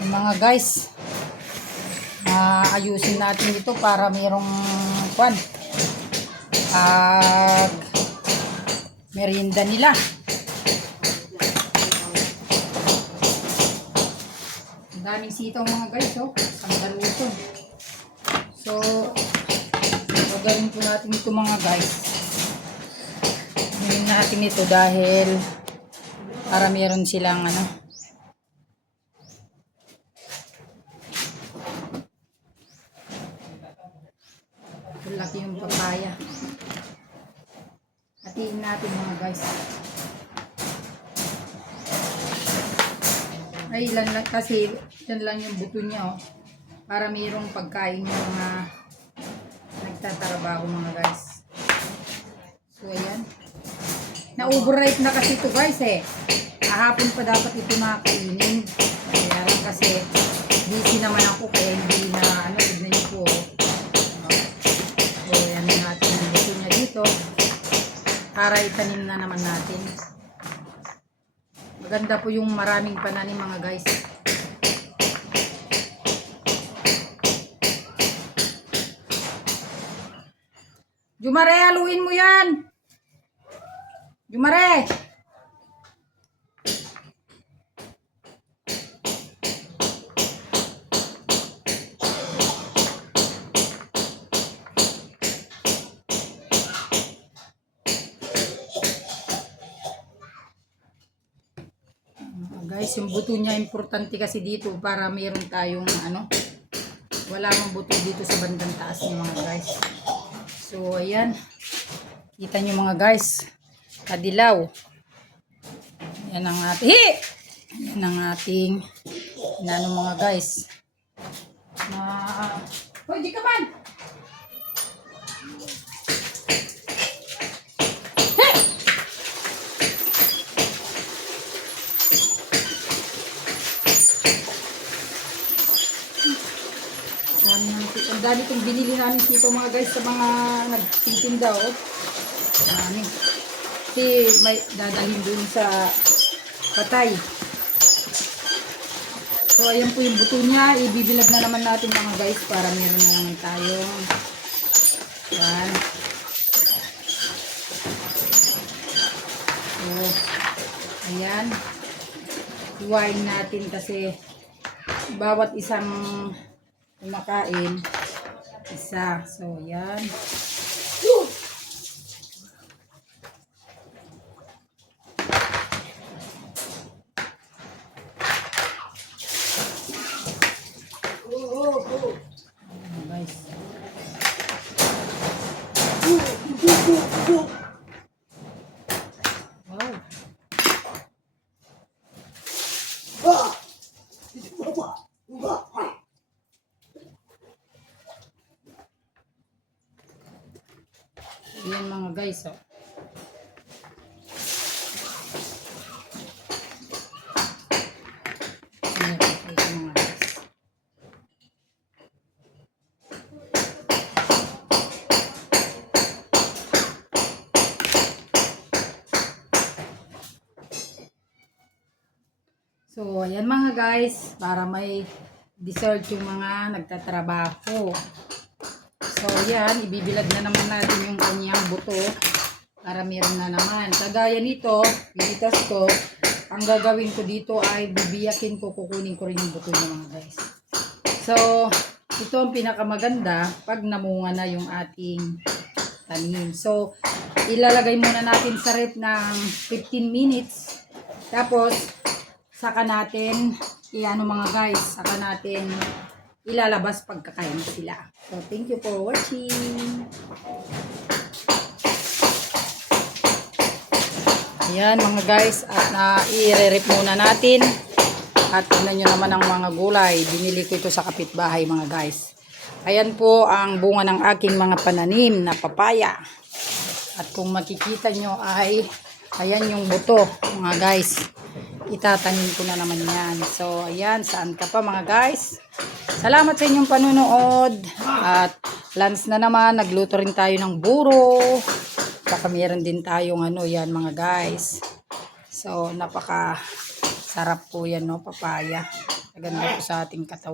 Mga guys, ayusin natin ito para mayroong kwan merienda nila. Ang daming sitaw mga guys, oh, sanggaluton. So gagawin po natin ito mga guys. Gawin natin ito dahil para meron silang laki yung papaya. Hatiin natin mga guys. Ay, ilan lang kasi yan lang yung buto niya, oh. Para mayroong pagkain yung mga nagtatrabaho mga guys. So ayan. Na-overripe na kasi ito guys eh. Kahapon pa dapat ito nakainin. Kaya lang kasi busy naman ako kaya hindi na tignan niyo po. So ayan natin yung buto niya dito. Para itanim na naman natin. Maganda po yung maraming pananim mga guys. Jumare, haluin mo yan! Jumare! Guys, yung buto niya importante kasi dito para mayroon tayong wala mang buto dito sa bandang taas ng mga guys. So ayan, kita nyo mga guys, kadilaw. Yan ang ating mga guys. Hoy, di ka man! Ang dami itong binili namin dito mga guys sa mga nagtitinda, oh. Kasi may dadalhin dun sa patay. So ayan po yung buto niya. Ibibilad na naman natin mga guys para meron na naman tayo. Ayan. So ayan. Iwain natin kasi bawat isang kumakain isa. So yan. Guys. Yan mga guys, oh. Ayan, ito mga guys. So, ayan mga guys, para may dessert yung mga nagtatrabaho. So, yan, ibibilad na naman natin yung kanyang buto para meron na naman. Kagaya nito, initas ko, ang gagawin ko dito ay bibiyakin ko, kukunin ko rin yung buto niya mga guys. So, ito ang pinakamaganda pag namunga na yung ating tanim. So, ilalagay muna natin sa ref ng 15 minutes. Tapos, saka natin, mga guys, saka natin ilalabas pagkakain na sila. So, thank you for watching. Ayan mga guys, at i-re-rep muna natin. At tignan nyo naman ang mga gulay. Binili ko ito sa kapitbahay mga guys. Ayan po ang bunga ng aking mga pananim na papaya. At kung makikita nyo ay, ayan yung buto mga guys. Itatanim ko na naman yan. So, ayan, saan ka pa mga guys? Salamat sa inyong panunood. At lunch na naman, nagluto rin tayo ng buro. Saka meron din tayong yan mga guys. So, napaka sarap po yan, no, papaya. Maganda po sa ating katawan.